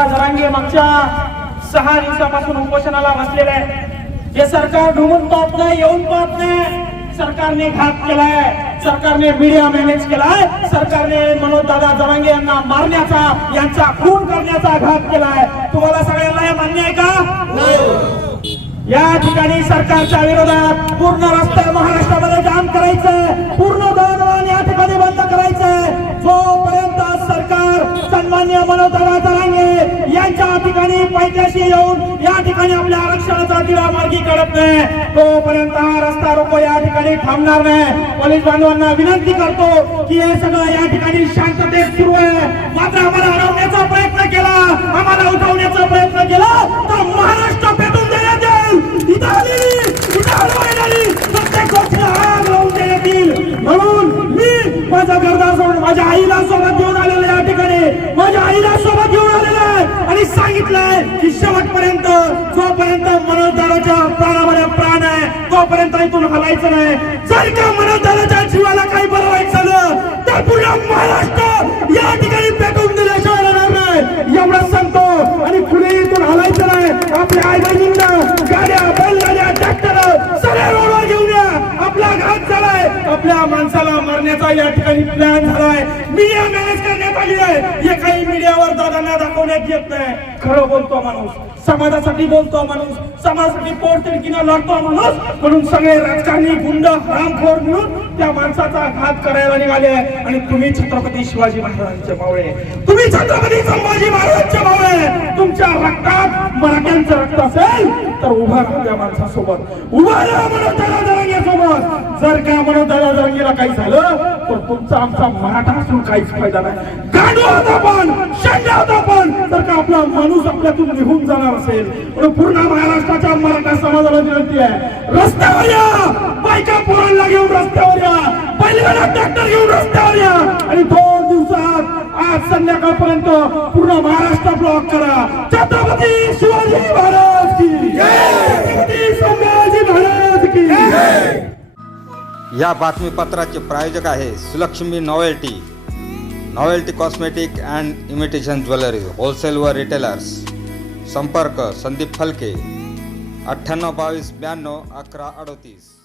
मनोजदादा जरांगे मागच्या 6 दिवसापासून उपोषणाला बसलेले आहे। हे सरकार ढुमून पाहत नाही, येऊन पाहत नाही। सरकारने घात केलाय, सरकारने मीडिया मॅनेज केलाय, सरकारने मनोजदादा जरांगे यांना मारण्याचा, यांचा खून करण्याचा घात केलाय। तुम्हाला सगळ्यांना हे मान्य आहे का? या ठिकाणी सरकारच्या विरोधात पूर्ण रस्ते महाराष्ट्रामध्ये जाम करायचं, पूर्ण दळणवळण या ठिकाणी बंद करायचंय। जोपर्यंत सरकार सन्मान्य मनोजदादा जरांगे यांच्या ठिकाणी पैशाशी येऊन या ठिकाणी आपल्या आरक्षणाचा दिवा मार्गी काढत नाही, तोपर्यंत हा रस्ता रोको या ठिकाणी थांबणार नाही। पोलीस बांधवांना विनंती करतो की हे सगळं या ठिकाणी शांततेत सुरू आहे, मात्र आम्हाला अडवण्याचा प्रयत्न केला, आम्हाला उठवण्याचा प्रयत्न केला तर महाराष्ट्र पेटून देण्यात येईल। प्रत्येक गोष्टीला आग लावून देण्यात येईल। म्हणून मी माझा घरदार सोडून माझ्या आईला सोबत घेऊन आलेलो या ठिकाणी, माझ्या आईला सोबत घेऊन आलेलो आहे आणि सांगितलंय की शेवटपर्यंत जोपर्यंत मनोजदादाच्या प्राणामध्ये प्राण आहे तोपर्यंत इथून हलायचं नाही। जर का मनोजदादाच्या जीवाला काही बरं वाईट झालं तर पूर्ण महाराष्ट्र या ठिकाणी पेटून दिल्याशिवाय राहणार नाही, एवढं सांगतो। आणि पुढे इथून हलायचं नाही। आपल्या आई बहिणींना गाड्या, बैलगाड्या, ट्रॅक्टर सगळे रोडवर घेऊन या। आपला घात झालाय, आपल्या माणसाला मारण्याचा या ठिकाणी प्लॅन झालाय, मीडिया मॅनेज करण्यात आली आहे। हे काही मीडियावर दादांना दाखवण्यात येत नाही। खरं बोलतो माणूस, समाजासाठी बोलतो माणूस, समाजासाठी पोटतिडकीनं लढतो माणूस, म्हणून सगळे राजकारणी गुंड हरामखोर मिळून त्या माणसाचा घात करायला निघाले। आणि तुम्ही छत्रपती शिवाजी महाराजांचे मावळे, तुम्ही छत्रपती संभाजी महाराजांचे मावळे, तुमच्या रक्तात मराठ्यांचं रक्त असेल तर उभा राहा त्या माणसासोबत, उभा राहा मनोजदादा जरांगे सोबत। जर का मनोजदादा जरांगेला काही झालं तर तुमचा आमचा मराठा असून काहीच फायदा नाही। गांडू होता पण, शेंडा होता पण, जर का आपला माणूस आपल्यातून निघून जाणार असेल, म्हणून पूर्ण महाराष्ट्राच्या मराठा समाजाला विनंती आहे, रस्त्यावर या, बायका पोरांना घेऊन रस्त्यावर या, बैलगाडा ट्रॅक्टर घेऊन रस्त्यावर या आणि 2 दिवसात आज संध्याकाळपर्यंत पूर्ण महाराष्ट्र ब्लॉक करा। छत्रपती शिवाजी महाराज की जय, छत्रपती संभाजी महाराज की जय। या बातमीपत्राचे प्रायोजक आहे Sulakshmi novelty, novelty cosmetic and imitation jewellery, wholesale व रिटेलर्स। संपर्क संदीप फलके 98 22 92 11 38।